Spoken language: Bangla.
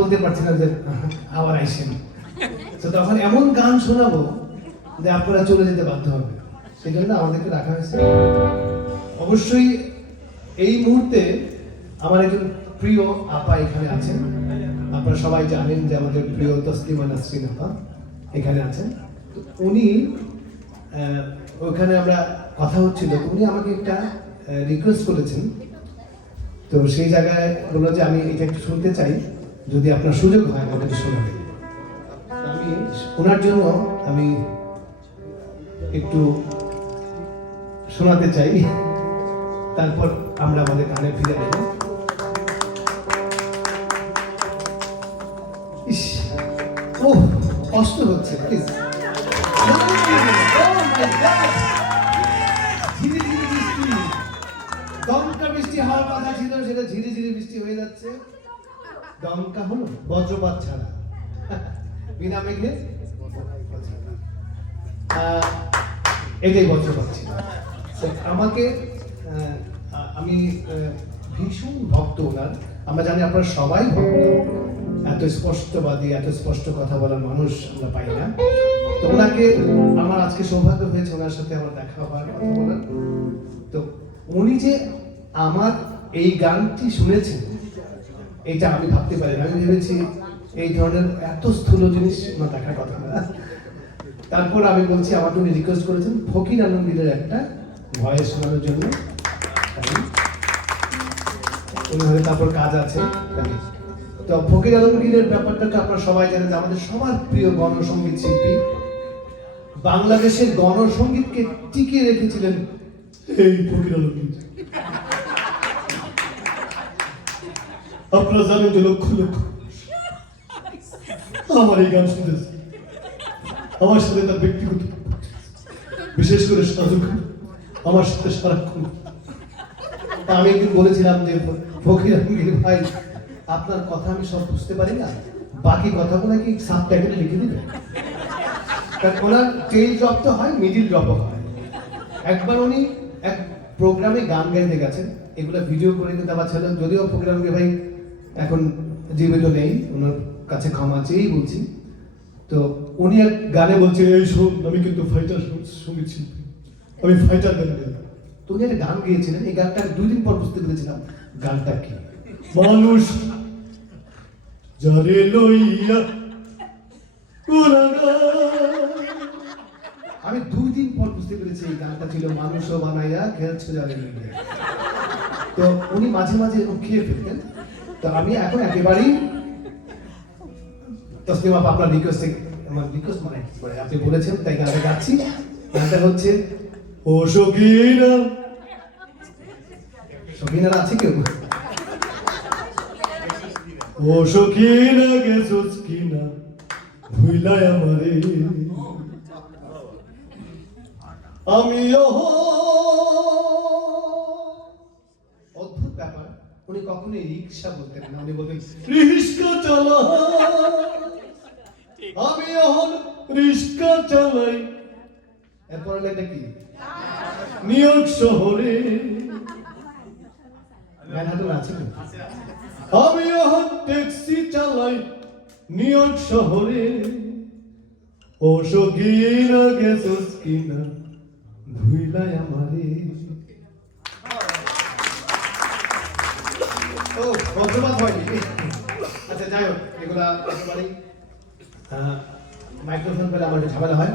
বলতে পারছি না যে আবার আইসেন। তো তখন এমন গান শোনাবো যে আপনারা চলে যেতে বাধ্য হবে সেই জন্য আমাদেরকে রাখা হয়েছে। অবশ্যই এই মুহূর্তে আমার একজন প্রিয় আপা এখানে আছেন। আপনারা সবাই জানেন যে আমাদের প্রিয় তসলিমা নাসরিন আপা এখানে আছেন। উনি ওখানে আমরা কথা হচ্ছিল। উনি আমাকে একটা রিকোয়েস্ট করেছেন। তো সেই জায়গায় বলল যে আমি এটা একটু শুনতে চাই। যদি আপনার সুযোগ হয়, আমাকে শোনাবে আমি ওনার জন্য আমি একটু শোনাতে চাই। তারপর আমরা আমাদের কানে ফিরে আসব ইস ও কষ্ট হচ্ছে বৃষ্টি। হওয়ার কথা ছিল সেটা ঝিরি বৃষ্টি হয়ে যাচ্ছে। দমকা হলো বজ্রপাত ছাড়া। বিনা মেঘে এটাই বজ্রপাত ছিল। আমাকে আমি ভীষণ ভক্ত ওনার। আমরা জানি আপনারা সবাই ভক্ত। এত স্পষ্টবাদী, এত স্পষ্ট কথা বলার মানুষ আমরা পাই না। তো ওনাকে আমার আজকে সৌভাগ্য হয়েছে ওনার সাথে আমার দেখা হওয়ার কথা বলার। তো উনি যে আমার এই গানটি শুনেছেন এটা আমি ভাবতে পারি। আমি ভেবেছি এই ধরনের এত স্থূল জিনিস আমার দেখার কথা না। তারপর আমি বলছি আমাকে উনি রিকোয়েস্ট করেছেন ফকির আলমগীরের একটা ভয়েস শোনানোর জন্য। তারপর কাজ আছে। তো ফকির আলমগীরের ব্যাপারটাকে আপনারা সবাই জানেন যে আমাদের সবার প্রিয় গণসঙ্গীত শিল্পী। বাংলাদেশের গণসঙ্গীতকে টিকিয়ে রেখেছিলেন এই ফকির আলমগীর। আপনারা জানেন যে লক্ষ লক্ষ। আমার এই গান শুনতেছে। আমার সাথে তার ব্যক্তিগত বিশেষ করে খান আমার সাথে সারাক্ষণ। আমি একদিন বলেছিলাম যে, ফকির আলমগীর ভাই, আপনার কথা আমি সব বুঝতে পারি না। বাকি কথাগুলো কি সাব টাইটেলে লিখে কারণ ওনার টেল ড্রপ তো হয় মিডিল ড্রপও হয়। একবার উনি এক প্রোগ্রামে গান গাইতে গেছেন। এগুলো ভিডিও করে কিন্তু আমার ছেলে যদিও প্রোগ্রামকে ভাই এখন জীবিত নেই, ওনার কাছে ক্ষমা চেয়েই বলছি। তো উনি এক গানে বলছে এই শোন, আমি কিন্তু ফাইটার সংগীত শিল্পী। আমি ফাইটার গান গাই। তো উনি একটা গান গিয়েছিলেন, এই গানটা দুই দিন পর বুঝতে পেরেছিলাম গানটা কি। মানুষ লইয়া আমি দুই দিন পর বুঝতে পেরেছি এই গানটা ছিল মানুষও বানাইয়া খেলছে যারে তো উনি মাঝে মাঝে এরকম খেয়ে ফেলতেন। তো আমি এখন একেবারেই তসলিম আপা আপনার রিকোয়েস্ট আমার রিকোয়েস্ট মানে আপনি বলেছেন, তাই গানটা গাচ্ছি গানটা হচ্ছে, ও সখীরা সখীনারা আছে কেউ? ও সখীরা গেছোস কিনা? ভুইলাই আমারে। আমি অদ্ভুত ব্যাপার। উনি কখনোই রিক্সা বলতেন না উনি বলতেন রিক্সা চালা আমি এখন রিক্সা চালাই। এরপর এটা কি? নিউ ইয়র্ক শহরে। ম্যানহাটন আছে কি? আমি এখন ট্যাক্সি চালাই নিউ ইয়র্ক শহরে। ও সগিনা গেছস কিনা ভুইলাই আমারে। ও বজ্রপাত হয়নি। আচ্ছা যাই হোক এগুলা একেবারেই মাইক্রোফোন পেলে আমার ঝামেলা হয়।